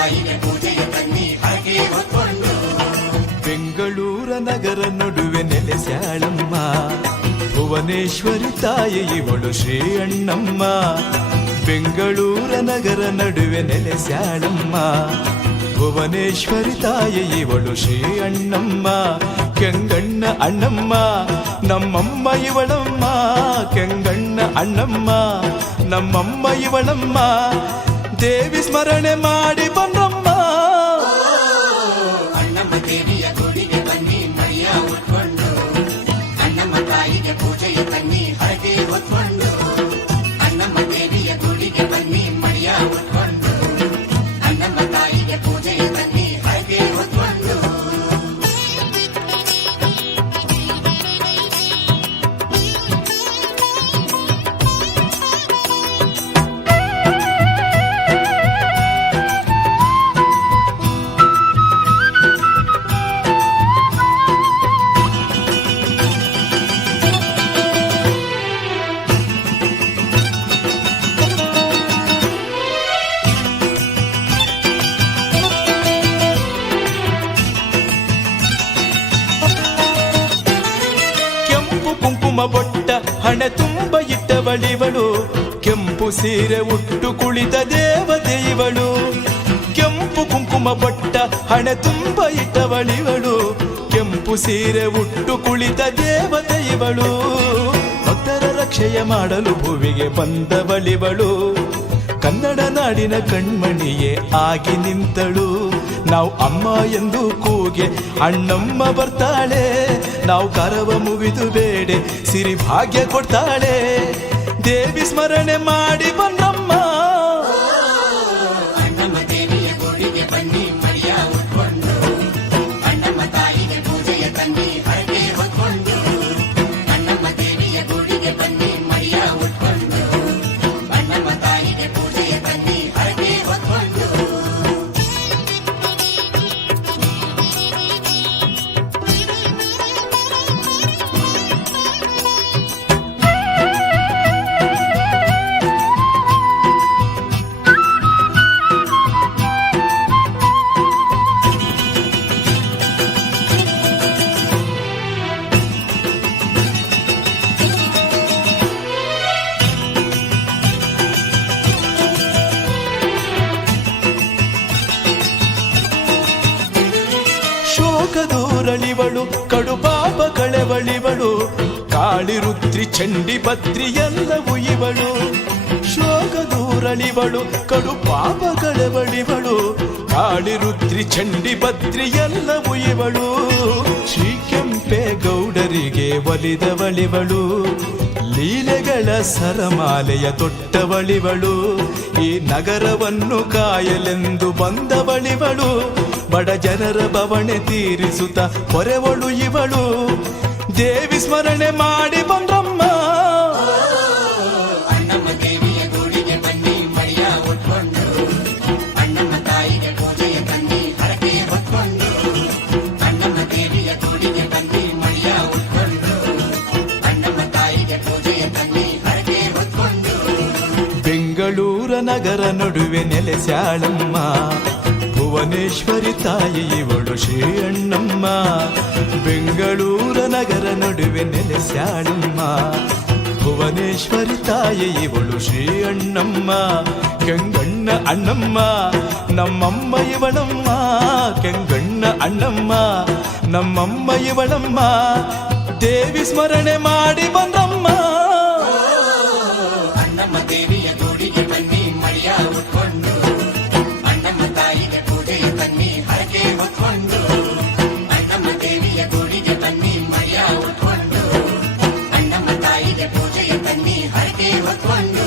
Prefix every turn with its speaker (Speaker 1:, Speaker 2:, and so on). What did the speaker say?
Speaker 1: ತಾಯಿಗೆ ಪೂಜೆಯ ಬನ್ನಿ, ಹಾಗೆ
Speaker 2: ಬೆಂಗಳೂರ ನಗರ ನಡುವೆ ನೆಲೆಸ್ಯಾಳಮ್ಮ ಭುವನೇಶ್ವರಿ ತಾಯಿ ಇವಳು ಶ್ರೀ ಅಣ್ಣಮ್ಮ ಬೆಂಗಳೂರ ನಗರ ನಡುವೆ ನೆಲೆಸ್ಯಾಳಮ್ಮ ಭುವನೇಶ್ವರಿ ತಾಯಿ ಇವಳು ಶ್ರೀ ಅಣ್ಣಮ್ಮ ಕೆಂಗಣ್ಣ ಅಣ್ಣಮ್ಮ, ನಮ್ಮಮ್ಮ ಇವಳಮ್ಮ. ಕೆಂಗಣ್ಣ ಅಣ್ಣಮ್ಮ, ನಮ್ಮಮ್ಮ ಇವಳಮ್ಮ. ದೇವಿ ಸ್ಮರಣೆ ಮಾಡಿ ಬಂದಮ್ಮ ಕುಂಕುಮ ಬೊಟ್ಟ ಹಣೆ ತುಂಬ ಇಟ್ಟವಳಿವಳು. ಕೆಂಪು ಸೀರೆ ಉಟ್ಟು ಕುಳಿತ ದೇವತೆ ಇವಳು ಕೆಂಪು ಕುಂಕುಮ ಬೊಟ್ಟ ಹಣೆ ತುಂಬ ಇಟ್ಟವಳಿವಳು. ಕೆಂಪು ಸೀರೆ ಉಟ್ಟು ಕುಳಿತ ದೇವತೆ ಇವಳು ಭಕ್ತರ ರಕ್ಷೆಯ ಮಾಡಲು ಭೂವಿಗೆ ಬಂದವಳಿವಳು. ಕನ್ನಡ ನಾಡಿನ ಕಣ್ಮಣಿಯೇ ಆಗಿ ನಿಂತಳು. ನಾವು ಅಮ್ಮ ಎಂದು ಕೂಗೆ ಅಣ್ಣಮ್ಮ ಬರ್ತಾಳೆ. ನಾವು ಕರವ ಮುಗಿದು ಬೇಡೆ ಸಿರಿ ಭಾಗ್ಯ ಕೊಡ್ತಾಳೆ. ದೇವಿ ಸ್ಮರಣೆ ಮಾಡಿ ಬಂದಮ್ಮ ಶೋಕ ದೂರಳಿವಳು ಕಡು ಪಾಪ ಕಳೆವಳಿವಳು ಕಾಳಿ ರುದ್ರಿ ಚಂಡಿ ಪತ್ರಿ ಎಲ್ಲವೂ ಇವಳು. ಶೋಕ ದೂರಳಿವಳು ಕಡು ಪಾಪ ಕಳೆವಳಿವಳು ಕಾಳಿ ರುದ್ರಿ ಚಂಡಿ ಪತ್ರಿ ಎಲ್ಲವೂ ಇವಳು. ಶ್ರೀ ಕೆಂಪೆ ಗೌಡರಿಗೆ ಒಲಿದವಳಿವಳು ಲೀಲೆಗಳ ಸರಮಾಲೆಯ ತೊಟ್ಟವಳಿವಳು ಈ ನಗರವನ್ನು ಕಾಯಲೆಂದು ಬಂದವಳಿವಳು ಬಡ ಜನರ ಬವಣೆ ತೀರಿಸುತ್ತ ಹೊರೆವಳು ಇವಳು. ದೇವಿ ಸ್ಮರಣೆ ಮಾಡಿ ಬಂದ್ರಮ್ಮ. ಬೆಂಗಳೂರ ನಗರ ನಡುವೆ ನೆಲೆಸ್ಯಾಳಮ್ಮ ಭುವನೇಶ್ವರಿ ತಾಯಿ ಇವಳು ಶ್ರೀ ಅಣ್ಣಮ್ಮ ಬೆಂಗಳೂರ ನಗರ ನಡುವೆ ನೆಲೆಸ್ಯಾಳಮ್ಮ. ಭುವನೇಶ್ವರಿ ತಾಯಿ ಇವಳು ಶ್ರೀ ಅಣ್ಣಮ್ಮ ಕೆಂಗಣ್ಣ ಅಣ್ಣಮ್ಮ, ನಮ್ಮಮ್ಮ ಇವಳಮ್ಮ. ಕೆಂಗಣ್ಣ ಅಣ್ಣಮ್ಮ, ನಮ್ಮಮ್ಮ ಇವಳಮ್ಮ. ದೇವಿ ಸ್ಮರಣೆ ಮಾಡಿ ಬಂದಮ್ಮ.
Speaker 1: Taekwondo.